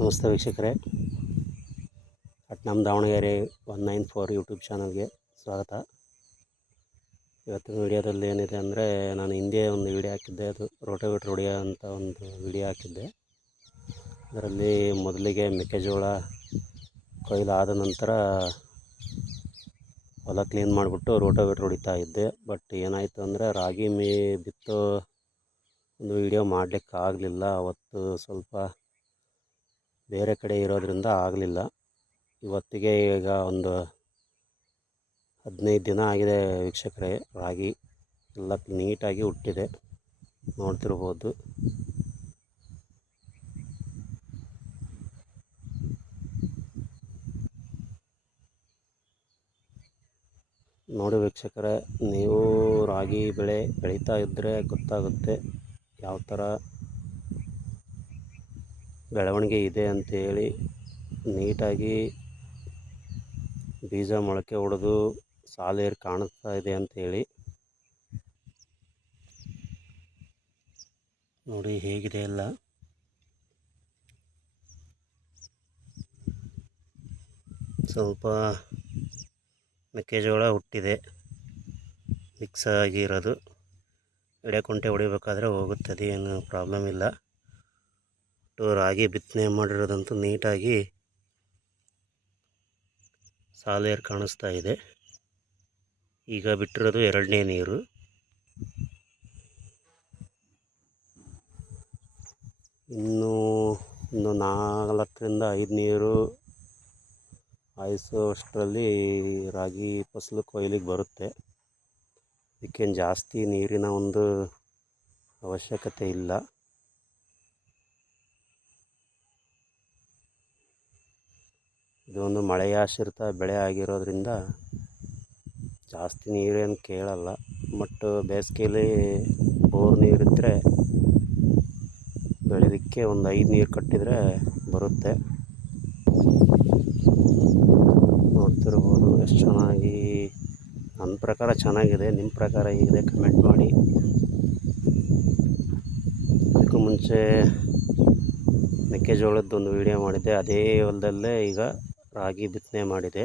ನಮಸ್ತೆ ವೀಕ್ಷಕರೇ, ನಮ್ಮ ದಾವಣಗೆರೆ 194 ಯೂಟ್ಯೂಬ್ ಚಾನಲ್ಗೆ ಸ್ವಾಗತ. ಇವತ್ತಿನ ವಿಡಿಯೋದಲ್ಲಿ ಏನಿದೆ ಅಂದರೆ, ನಾನು ಹಿಂದೆ ಒಂದು ವಿಡಿಯೋ ಹಾಕಿದ್ದೆ. ಅದು ರೋಟೋವೇಟರ್ ಹೊಡೆಯೋ ಅಂತ ಒಂದು ವಿಡಿಯೋ ಹಾಕಿದ್ದೆ. ಅದರಲ್ಲಿ ಮೊದಲಿಗೆ ಮೆಕ್ಕೆಜೋಳ ಕೊಯ್ಲಾದ ನಂತರ ಹೊಲ ಕ್ಲೀನ್ ಮಾಡಿಬಿಟ್ಟು ರೋಟೋವೇಟರ್ ಹೊಡಿತಾ ಇದ್ದೆ. ಬಟ್ ಏನಾಯಿತು ಅಂದರೆ, ರಾಗಿ ಬಿತ್ತೋ ಒಂದು ವಿಡಿಯೋ ಮಾಡಲಿಕ್ಕೆ ಆಗಲಿಲ್ಲ. ಅವತ್ತು ಸ್ವಲ್ಪ ಬೇರೆ ಕಡೆ ಇರೋದರಿಂದ ಆಗಲಿಲ್ಲ. ಇವತ್ತಿಗೆ ಈಗ ಒಂದು 15 ದಿನ ಆಗಿದೆ ವೀಕ್ಷಕರೇ. ರಾಗಿ ಎಲ್ಲ ನೀಟಾಗಿ ಹುಟ್ಟಿದೆ, ನೋಡ್ತಿರ್ಬೋದು. ನೋಡಿ ವೀಕ್ಷಕರೇ, ನೀವು ರಾಗಿ ಬೆಳೀತಾ ಇದ್ದರೆ ಗೊತ್ತಾಗುತ್ತೆ ಯಾವ ಥರ ಬೆಳವಣಿಗೆ ಇದೆ ಅಂಥೇಳಿ. ನೀಟಾಗಿ ಬೀಜ ಮೊಳಕೆ ಹೊಡೆದು ಸಾಲೇರಿ ಕಾಣಿಸ್ತಾ ಇದೆ ಅಂಥೇಳಿ. ನೋಡಿ ಹೇಗಿದೆ ಎಲ್ಲ. ಸ್ವಲ್ಪ ಮೆಕ್ಕೆಜೋಳ ಹುಟ್ಟಿದೆ, ಮಿಕ್ಸ್ ಆಗಿರೋದು. ಎಡೆಕುಂಟೆ ಹೊಡಿಬೇಕಾದ್ರೆ ಹೋಗುತ್ತದೆ, ಏನು ಪ್ರಾಬ್ಲಮ್ ಇಲ್ಲ. ರಾಗಿ ಬಿತ್ತನೆ ಮಾಡಿರೋದಂತೂ ನೀಟಾಗಿ ಸಾಲೇರು ಕಾಣಿಸ್ತಾ ಇದೆ. ಈಗ ಬಿಟ್ಟಿರೋದು 2ನೇ ನೀರು. ಇನ್ನು 4ರಿಂದ 5 ನೀರು ಹಾಯಿಸುವಷ್ಟರಲ್ಲಿ ರಾಗಿ ಫಸಲು ಕೊಯ್ಲಿಗೆ ಬರುತ್ತೆ. ಇದಕ್ಕೇನು ಜಾಸ್ತಿ ನೀರಿನ ಒಂದು ಅವಶ್ಯಕತೆ ಇಲ್ಲ. ಇದೊಂದು ಮಳೆಯಾಶ್ರಿತ ಬೆಳೆ ಆಗಿರೋದ್ರಿಂದ ಜಾಸ್ತಿ ನೀರೇನು ಕೇಳಲ್ಲ. ಬಟ್ ಬೇಸಿಗೆಯಲ್ಲಿ ಬೋರ್ ನೀರಿದ್ದರೆ ಬೆಳೆಯೋದಕ್ಕೆ ಒಂದು 5 ನೀರು ಕಟ್ಟಿದರೆ ಬರುತ್ತೆ. ನೋಡ್ತಿರ್ಬೋದು ಎಷ್ಟು ಚೆನ್ನಾಗಿ. ನನ್ನ ಪ್ರಕಾರ ಚೆನ್ನಾಗಿದೆ, ನಿಮ್ಮ ಪ್ರಕಾರ ಹೇಗಿದೆ ಕಮೆಂಟ್ ಮಾಡಿ. ಇದಕ್ಕೂ ಮುಂಚೆ ಮೆಕ್ಕೆಜೋಳದ್ದೊಂದು ವಿಡಿಯೋ ಮಾಡಿದ್ದೆ. ಅದೇ ಹೊಲದಲ್ಲೇ ಈಗ ರಾಗಿ ಬಿತ್ತನೆ ಮಾಡಿದೆ.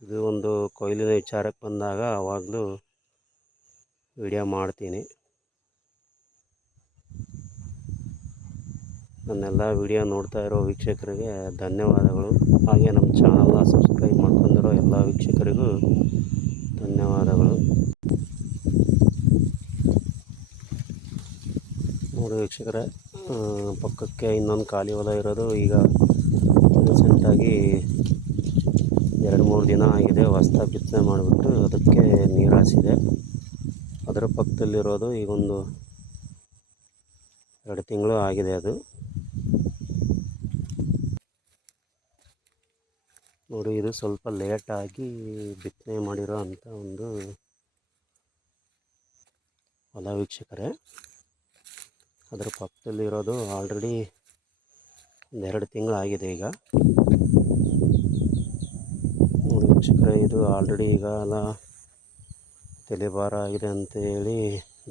ಇದು ಒಂದು ಕೊಯ್ಲಿನ ವಿಚಾರಕ್ಕೆ ಬಂದಾಗ ಆವಾಗಲೂ ವಿಡಿಯೋ ಮಾಡ್ತೀನಿ. ನನ್ನೆಲ್ಲ ವಿಡಿಯೋ ನೋಡ್ತಾ ಇರೋ ವೀಕ್ಷಕರಿಗೆ ಧನ್ಯವಾದಗಳು. ಹಾಗೆ ನಮ್ಮ ಚಾನಲ್ನ ಸಬ್ಸ್ಕ್ರೈಬ್ ಮಾಡ್ಕೊಂಡಿರೋ ಎಲ್ಲ ವೀಕ್ಷಕರಿಗೂ ಧನ್ಯವಾದಗಳು. ನೋಡಿ ವೀಕ್ಷಕರೇ, ಪಕ್ಕಕ್ಕೆ ಇನ್ನೊಂದು ಖಾಲಿ ಹೊಲ ಇರೋದು. ಈಗ ರೀಸೆಂಟಾಗಿ 2-3 ದಿನ ಆಗಿದೆ ಹೊಸ್ದಾಗಿ ಬಿತ್ತನೆ ಮಾಡಿಬಿಟ್ಟು ಅದಕ್ಕೆ ನೀರು ಹಾಸಿದೆ. ಅದರ ಪಕ್ಕದಲ್ಲಿರೋದು ಈಗೊಂದು 2 ತಿಂಗಳು ಆಗಿದೆ. ಅದು ನೋಡಿ, ಇದು ಸ್ವಲ್ಪ ಲೇಟಾಗಿ ಬಿತ್ತನೆ ಮಾಡಿರೋ ಅಂಥ ಒಂದು ಹೊಲ ವೀಕ್ಷಕರೇ. ಅದರ ಪಕ್ಕದಲ್ಲಿರೋದು ಆಲ್ರೆಡಿ 2 ತಿಂಗಳಾಗಿದೆ ಈಗ. ನೋಡಿ ವೀಕ್ಷಕರೇ, ಇದು ಆಲ್ರೆಡಿ ಈಗ ಎಲ್ಲ ತಲೆಭಾರ ಆಗಿದೆ ಅಂತೇಳಿ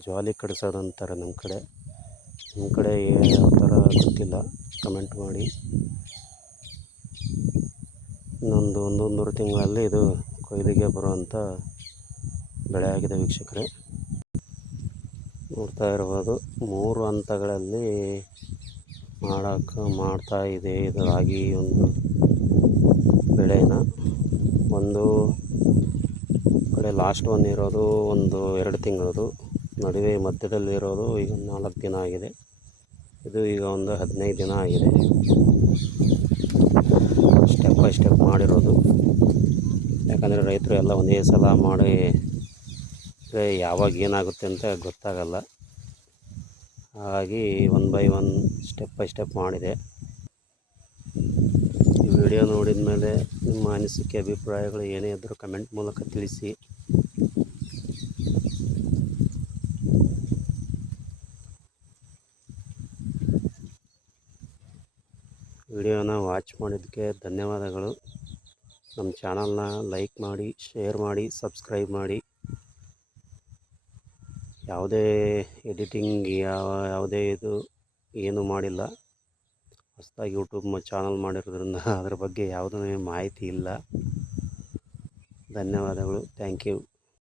ಜ್ವಾಲಿ ಕಡಿಸೋದು ಅಂತಾರೆ ನಮ್ಮ ಕಡೆ. ನಿಮ್ಮ ಕಡೆ ಯಾವ ಥರ ಗೊತ್ತಿಲ್ಲ, ಕಮೆಂಟ್ ಮಾಡಿ. ಇನ್ನೊಂದು 1-1.5 ತಿಂಗಳಲ್ಲಿ ಇದು ಕೊಯ್ಲಿಗೆ ಬರುವಂಥ ಬೆಳೆ ಆಗಿದೆ ವೀಕ್ಷಕರೇ. ನೋಡ್ತಾ ಇರ್ಬೋದು, 3 ಹಂತಗಳಲ್ಲಿ ಮಾಡ್ತಾ ಇದೆ ಇದು ರಾಗಿ ಒಂದು ಬೆಳೆನ. ಒಂದು ಕಡೆ ಲಾಸ್ಟ್ ಒನ್ ಇರೋದು ಒಂದು 2 ತಿಂಗಳದು, ನಡುವೆ ಮಧ್ಯದಲ್ಲಿರೋದು ಈಗ 4 ದಿನ ಆಗಿದೆ. ಇದು ಈಗ ಒಂದು 15 ದಿನ ಆಗಿದೆ. ಸ್ಟೆಪ್ ಬೈ ಸ್ಟೆಪ್ ಮಾಡಿರೋದು. ಯಾಕಂದರೆ ರೈತರು ಎಲ್ಲ ಒಂದೇ ಸಲ ಮಾಡಿ ಯಾವಾಗ ಏನಾಗುತ್ತೆ ಅಂತ ಗೊತ್ತಾಗಲ್ಲ. ಹಾಗಾಗಿ 1 ಬೈ 1 ಸ್ಟೆಪ್ ಬೈ ಸ್ಟೆಪ್ ಮಾಡಿದೆ. ಈ ವಿಡಿಯೋ ನೋಡಿದ ಮೇಲೆ ನಿಮ್ಮ ಅನಿಸಿಕೆ ಅಭಿಪ್ರಾಯಗಳು ಏನೇ ಇದ್ದರೂ ಕಮೆಂಟ್ ಮೂಲಕ ತಿಳಿಸಿ. ವಿಡಿಯೋನ ವಾಚ್ ಮಾಡಿದ್ದಕ್ಕೆ ಧನ್ಯವಾದಗಳು. ನಮ್ಮ ಚಾನಲ್ನ ಲೈಕ್ ಮಾಡಿ, ಶೇರ್ ಮಾಡಿ, ಸಬ್ಸ್ಕ್ರೈಬ್ ಮಾಡಿ. ಯಾವುದೇ ಎಡಿಟಿಂಗ್ ಯಾವುದೇ ಇದು ಏನು ಮಾಡಿಲ್ಲ. ಹೊಸದಾಗಿ ಯೂಟ್ಯೂಬ್ ಚಾನಲ್ ಮಾಡಿರೋದ್ರಿಂದ ಅದ್ರ ಬಗ್ಗೆ ಯಾವುದೇ ಮಾಹಿತಿ ಇಲ್ಲ. ಧನ್ಯವಾದಗಳು. Thank you.